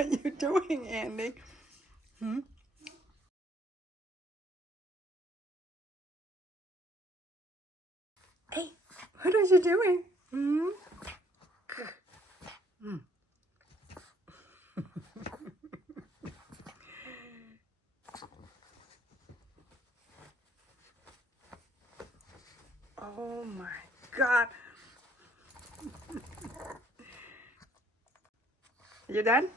are you doing, Andy? Hey, what are you doing? Oh my God. You done?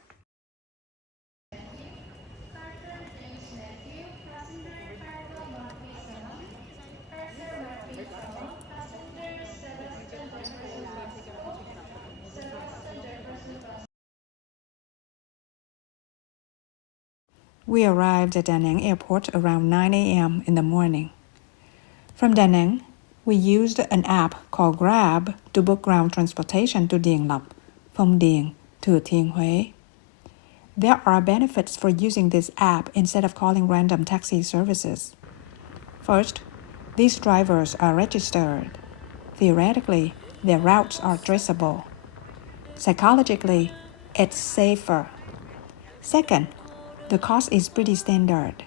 We arrived at Da Nang airport around 9 a.m. in the morning. From Da Nang, we used an app called Grab to book ground transportation to Điền Lộc, Phong Điền, Thừa Thiên Huế. There are benefits for using this app instead of calling random taxi services. First, these drivers are registered. Theoretically, their routes are traceable. Psychologically, it's safer. Second, the cost is pretty standard.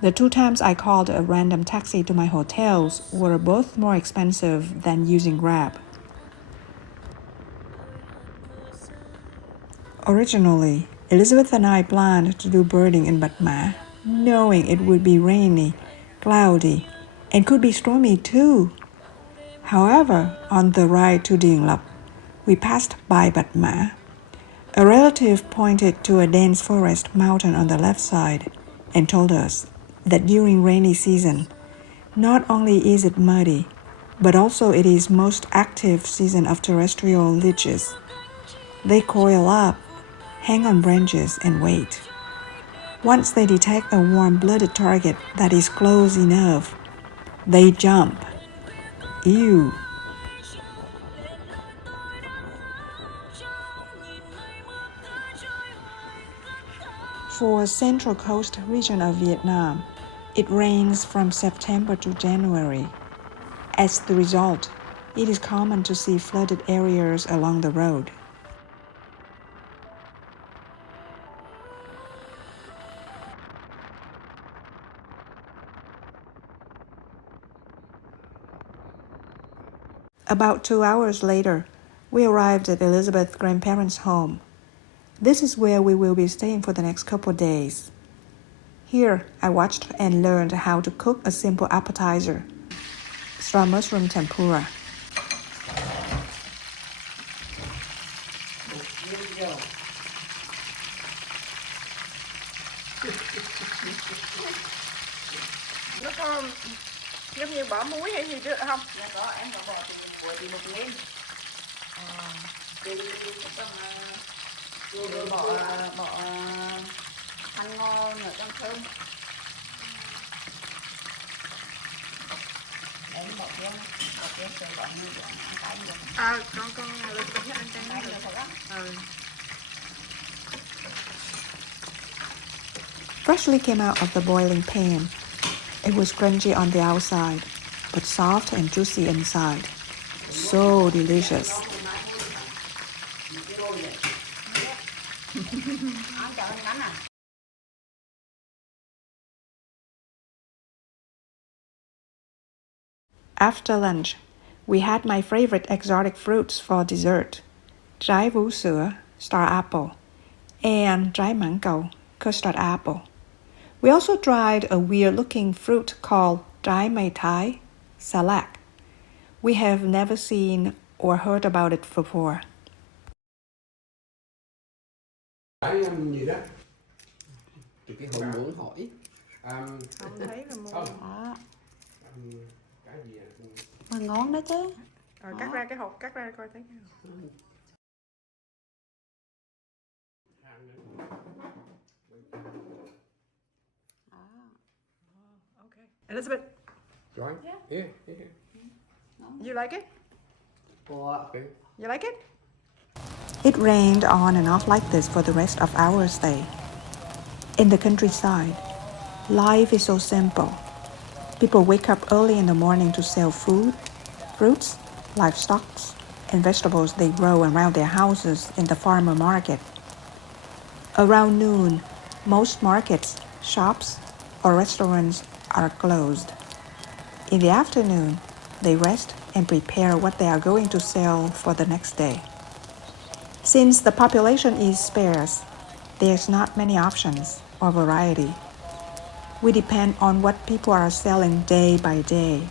The 2 times I called a random taxi to my hotels were both more expensive than using Grab. Originally, Elizabeth and I planned to do birding in Bạch Mã, knowing it would be rainy, cloudy, and could be stormy too. However, on the ride to Điền Lộc, we passed by Bạch Mã. A relative pointed to a dense forest mountain on the left side and told us that during rainy season, not only is it muddy, but also it is most active season of terrestrial liches. They coil up, hang on branches, and wait. Once they detect a warm-blooded target that is close enough, they jump. Ew! For Central Coast region of Vietnam, it rains from September to January. As the result, it is common to see flooded areas along the road. About 2 hours later, we arrived at Elizabeth's grandparents' home. This is where we will be staying for the next couple days. Here, I watched and learned how to cook a simple appetizer, straw mushroom tempura. Nó có giống như bỏ muối hay gì chứ không? Dạ có, em có bỏ thì một miếng. Rồi bỏ hành ngon ở trong thơm. Đấy bỏ thêm rồi bỏ như vậy ăn cái gì. Con là con thích ăn cay nhiều thật á. Freshly came out of the boiling pan. It was crunchy on the outside, but soft and juicy inside. So delicious. After lunch, we had my favorite exotic fruits for dessert: trái vú sữa, star apple, and trái mãng cầu, custard apple. We also tried a weird-looking fruit called trái mây Thái, salak. We have never seen or heard about it before. Cái gì đó? Cái Hùng muốn hỏi. Không thấy là mua. Đó. Cái gì à? Mà ngon đó chứ. Rồi cắt ra cái hộp, cắt ra coi thấy. Okay. Elizabeth. Join? Yeah. You like it? Okay. You like it? It rained on and off like this for the rest of our stay. In the countryside, life is so simple. People wake up early in the morning to sell food, fruits, livestock, and vegetables they grow around their houses in the farmer market. Around noon, most markets, shops, or restaurants are closed. In the afternoon, they rest and prepare what they are going to sell for the next day. Since the population is sparse, there's not many options or variety. We depend on what people are selling day by day.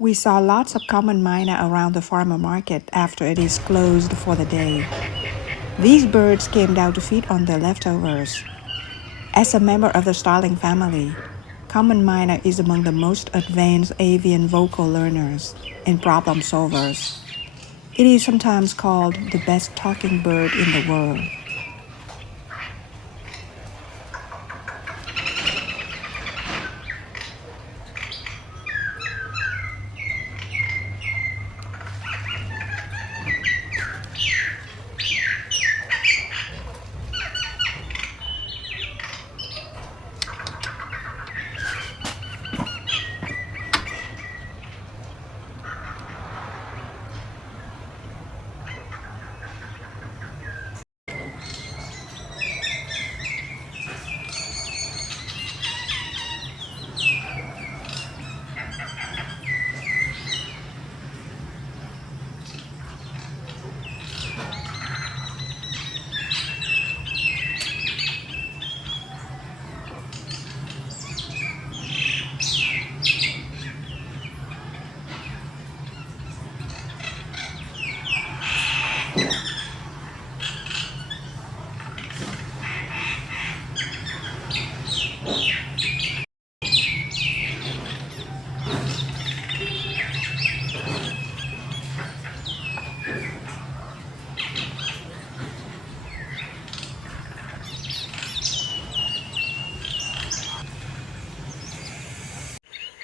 We saw lots of common myna around the farmer market after it is closed for the day. These birds came down to feed on their leftovers. As a member of the starling family, common myna is among the most advanced avian vocal learners and problem solvers. It is sometimes called the best talking bird in the world.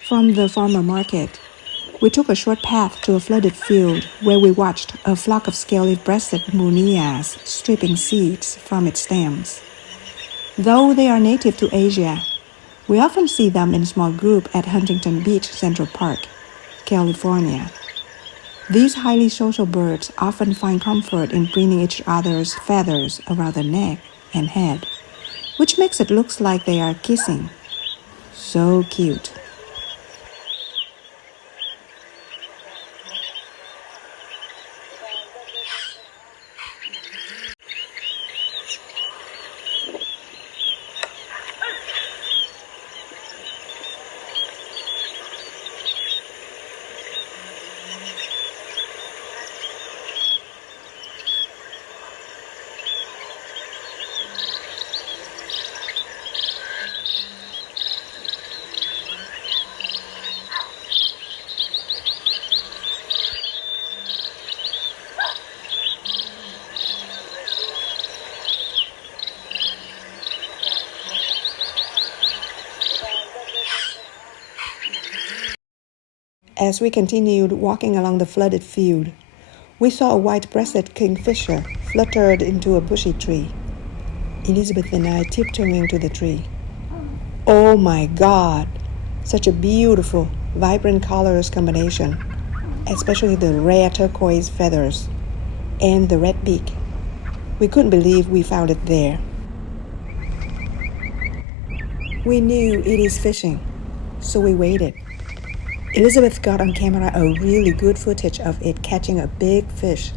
From the farmer market, we took a short path to a flooded field where we watched a flock of scaly-breasted munias stripping seeds from its stems. Though they are native to Asia, we often see them in small groups at Huntington Beach Central Park, California. These highly social birds often find comfort in preening each other's feathers around the neck and head, which makes it look like they are kissing. So cute. As we continued walking along the flooded field, we saw a white-breasted kingfisher fluttered into a bushy tree. Elizabeth and I tiptoeing to the tree. Oh my God! Such a beautiful, vibrant colors combination, especially the rare turquoise feathers and the red beak. We couldn't believe we found it there. We knew it is fishing, so we waited. Elizabeth got on camera a really good footage of it catching a big fish.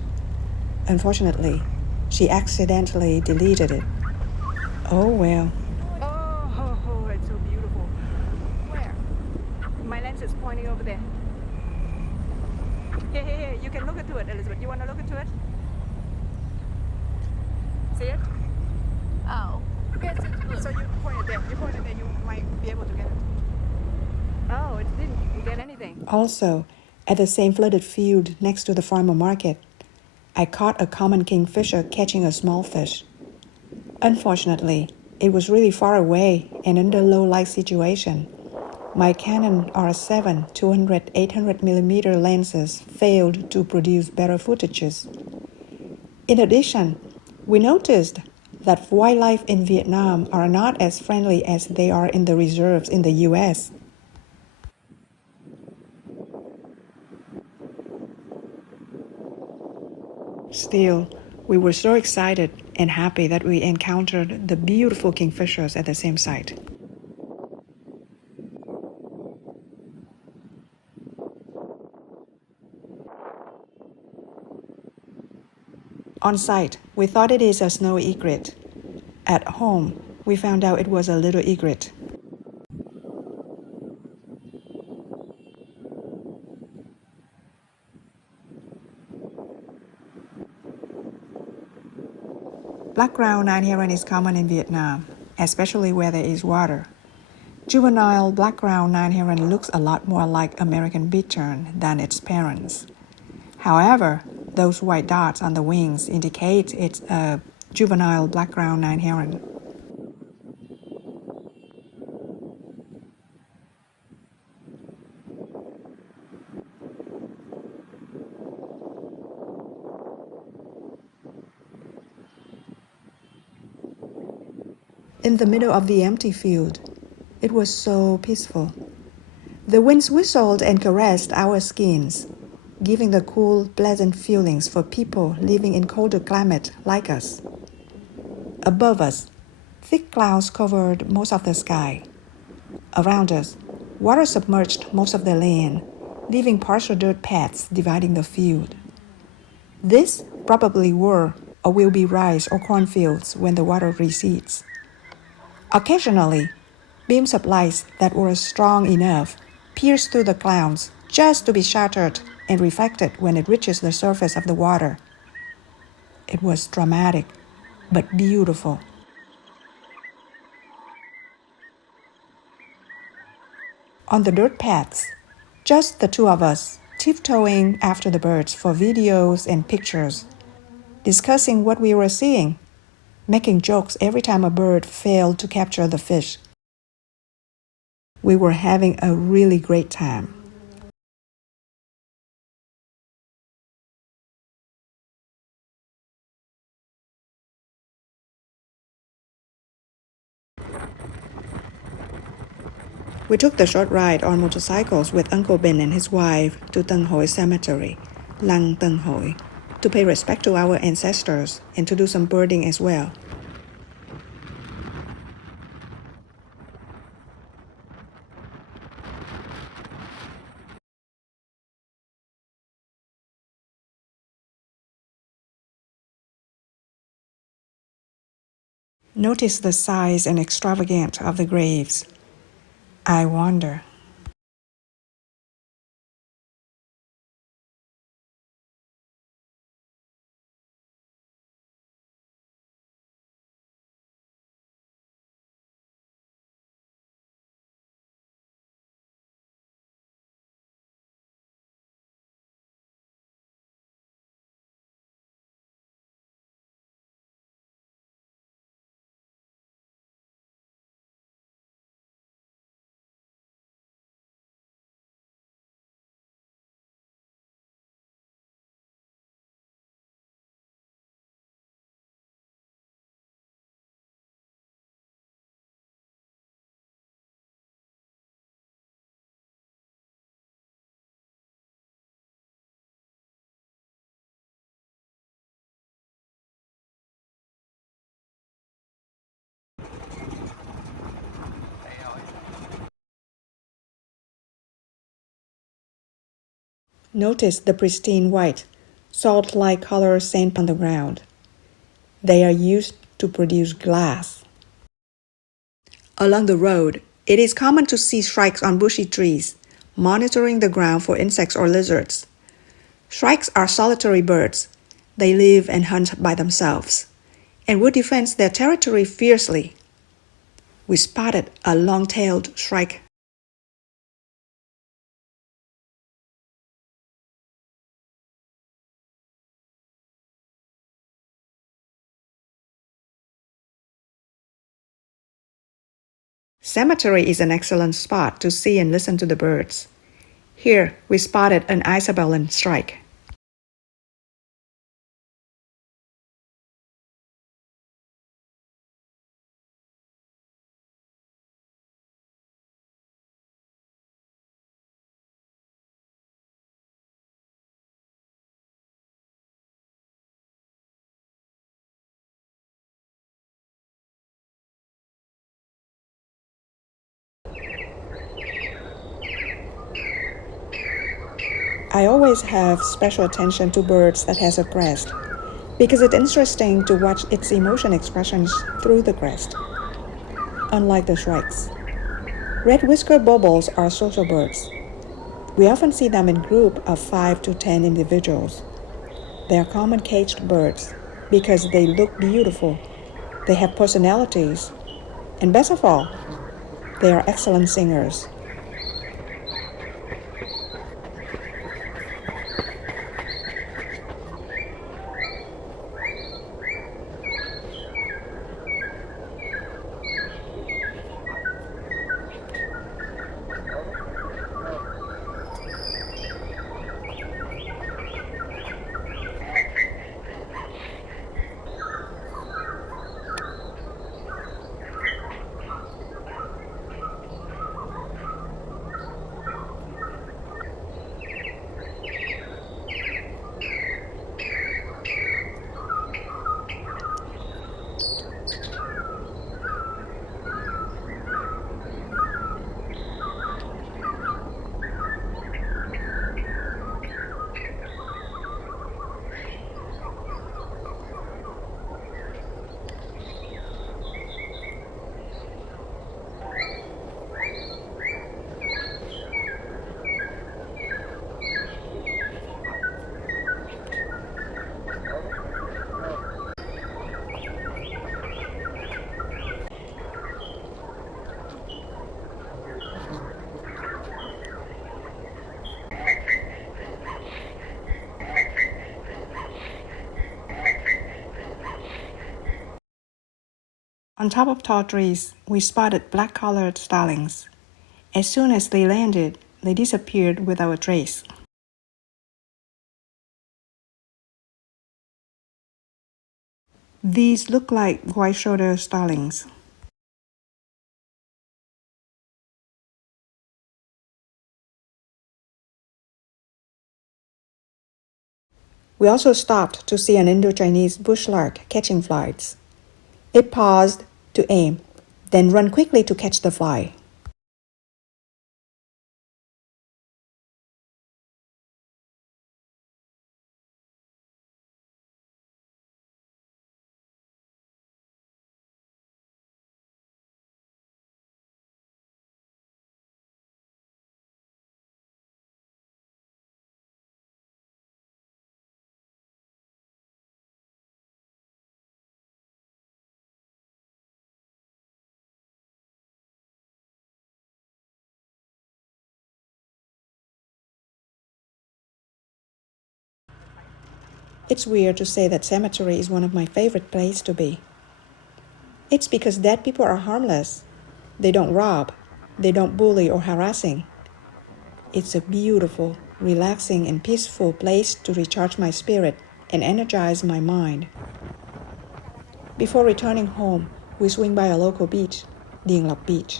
Unfortunately, she accidentally deleted it. Oh well. Oh, it's so beautiful. Where? My lens is pointing over there. Here, you can look into it, Elizabeth. You want to look into it? See it? Oh, yes, it's blue. So you point it there. You point it there, you might be able to get it. Oh, it didn't get anything. Also, at the same flooded field next to the farmer market, I caught a common kingfisher catching a small fish. Unfortunately, it was really far away and under low light situation. My Canon R7 200-800mm lenses failed to produce better footages. In addition, we noticed that wildlife in Vietnam are not as friendly as they are in the reserves in the US. Still, we were so excited and happy that we encountered the beautiful kingfishers at the same site. On site, we thought it is a snow egret. At home, we found out it was a little egret. Black-ground night heron is common in Vietnam, especially where there is water. Juvenile black-ground night heron looks a lot more like American bittern than its parents. However, those white dots on the wings indicate it's a juvenile black-ground night heron. In the middle of the empty field, it was so peaceful. The winds whistled and caressed our skins, giving the cool, pleasant feelings for people living in colder climate like us. Above us, thick clouds covered most of the sky. Around us, water submerged most of the land, leaving partial dirt paths dividing the field. This probably were or will be rice or cornfields when the water recedes. Occasionally, beams of light that were strong enough pierced through the clouds just to be shattered and reflected when it reaches the surface of the water. It was dramatic, but beautiful. On the dirt paths, just the two of us, tiptoeing after the birds for videos and pictures, discussing what we were seeing, making jokes every time a bird failed to capture the fish. We were having a really great time. We took the short ride on motorcycles with Uncle Ben and his wife to Tân Hoi Cemetery, Lăng Tân Hoi, to pay respect to our ancestors and to do some birding as well. Notice the size and extravagance of the graves. I wonder. Notice the pristine white, salt-like color sand on the ground. They are used to produce glass. Along the road, it is common to see shrikes on bushy trees, monitoring the ground for insects or lizards. Shrikes are solitary birds. They live and hunt by themselves, and would defend their territory fiercely. We spotted a long-tailed shrike. Cemetery is an excellent spot to see and listen to the birds. Here, we spotted an Isabellan shrike. I always have special attention to birds that has a crest because it's interesting to watch its emotion expressions through the crest. Unlike the shrikes, red-whiskered baubles are social birds. We often see them in groups of 5 to 10 individuals. They are common caged birds because they look beautiful, they have personalities, and best of all, they are excellent singers. On top of tall trees, we spotted black-collared starlings. As soon as they landed, they disappeared without a trace. These look like white-shouldered starlings. We also stopped to see an Indo-Chinese bush lark catching flies. It paused to aim, then ran quickly to catch the fly. It's weird to say that cemetery is one of my favorite places to be. It's because dead people are harmless. They don't rob. They don't bully or harassing. It's a beautiful, relaxing, and peaceful place to recharge my spirit and energize my mind. Before returning home, we swing by a local beach, Điền Lộc Beach.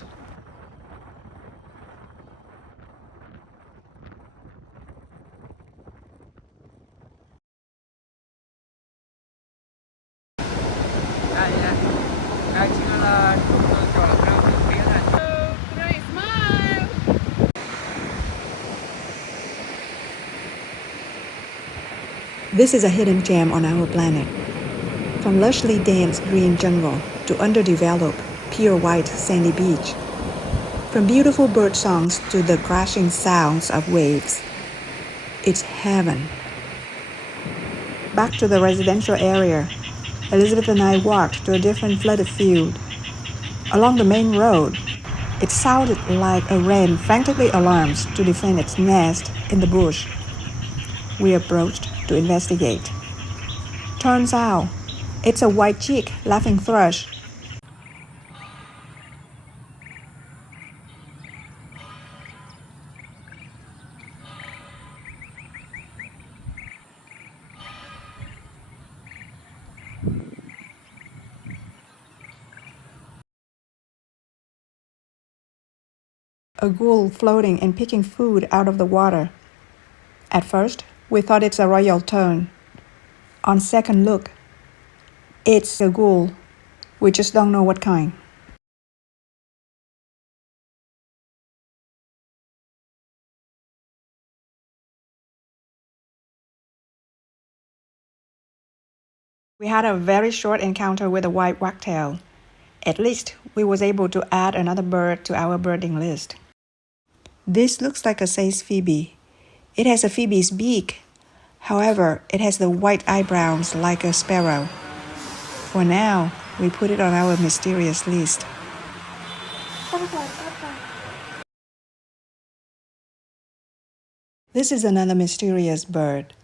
This is a hidden gem on our planet. From lushly dense green jungle to underdeveloped, pure white sandy beach. From beautiful bird songs to the crashing sounds of waves. It's heaven. Back to the residential area, Elizabeth and I walked to a different flooded field. Along the main road, it sounded like a wren frantically alarms to defend its nest in the bush. We approached to investigate. Turns out, it's a white-cheeked laughing thrush. A gull floating and picking food out of the water. At first, we thought it's a royal tern. On second look, it's a gull. We just don't know what kind. We had a very short encounter with a white wagtail. At least, we was able to add another bird to our birding list. This looks like a sage phoebe. It has a phoebe's beak. However, it has the white eyebrows like a sparrow. For now, we put it on our mysterious list. This is another mysterious bird.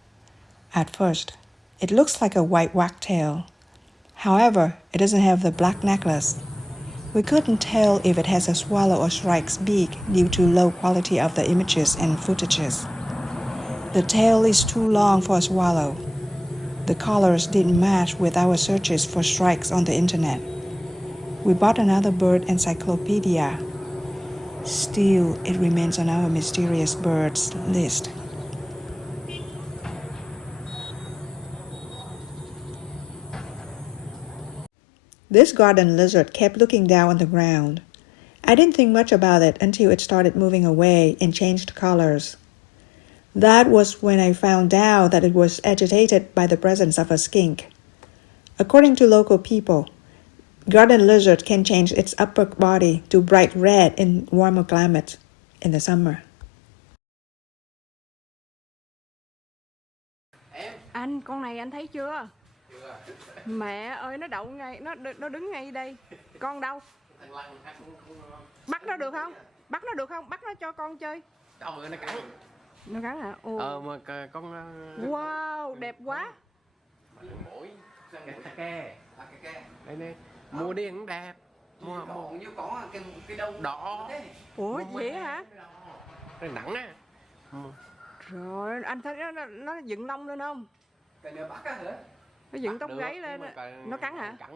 At first, it looks like a white wagtail. However, it doesn't have the black necklace. We couldn't tell if it has a swallow or shrike's beak due to low quality of the images and footages. The tail is too long for a swallow. The colors didn't match with our searches for shrikes on the internet. We bought another bird encyclopedia. Still, it remains on our mysterious birds list. This garden lizard kept looking down on the ground. I didn't think much about it until it started moving away and changed colors. That was when I found out that it was agitated by the presence of a skink. According to local people, garden lizard can change its upper body to bright red in warmer climates in the summer. Anh, con này anh thấy chưa? Mẹ ơi, nó đậu ngay, nó đứng ngay đây. Con đâu? Bắt nó được không? Bắt nó được không? Bắt nó cho con chơi. Trời, nó cắn. Nó cắn hả? Ồ. Mà con Wow, đẹp quá. mũi ke. Đây nè, mua điên cũng đẹp. Mua như có cái đâu đỏ. Ủa vậy hả? Nó nặng á. Rồi, anh thấy nó dựng lông lên không? Cái này bắt á hả? Nó dựng tóc gáy lên, nó cắn hả? Cắn.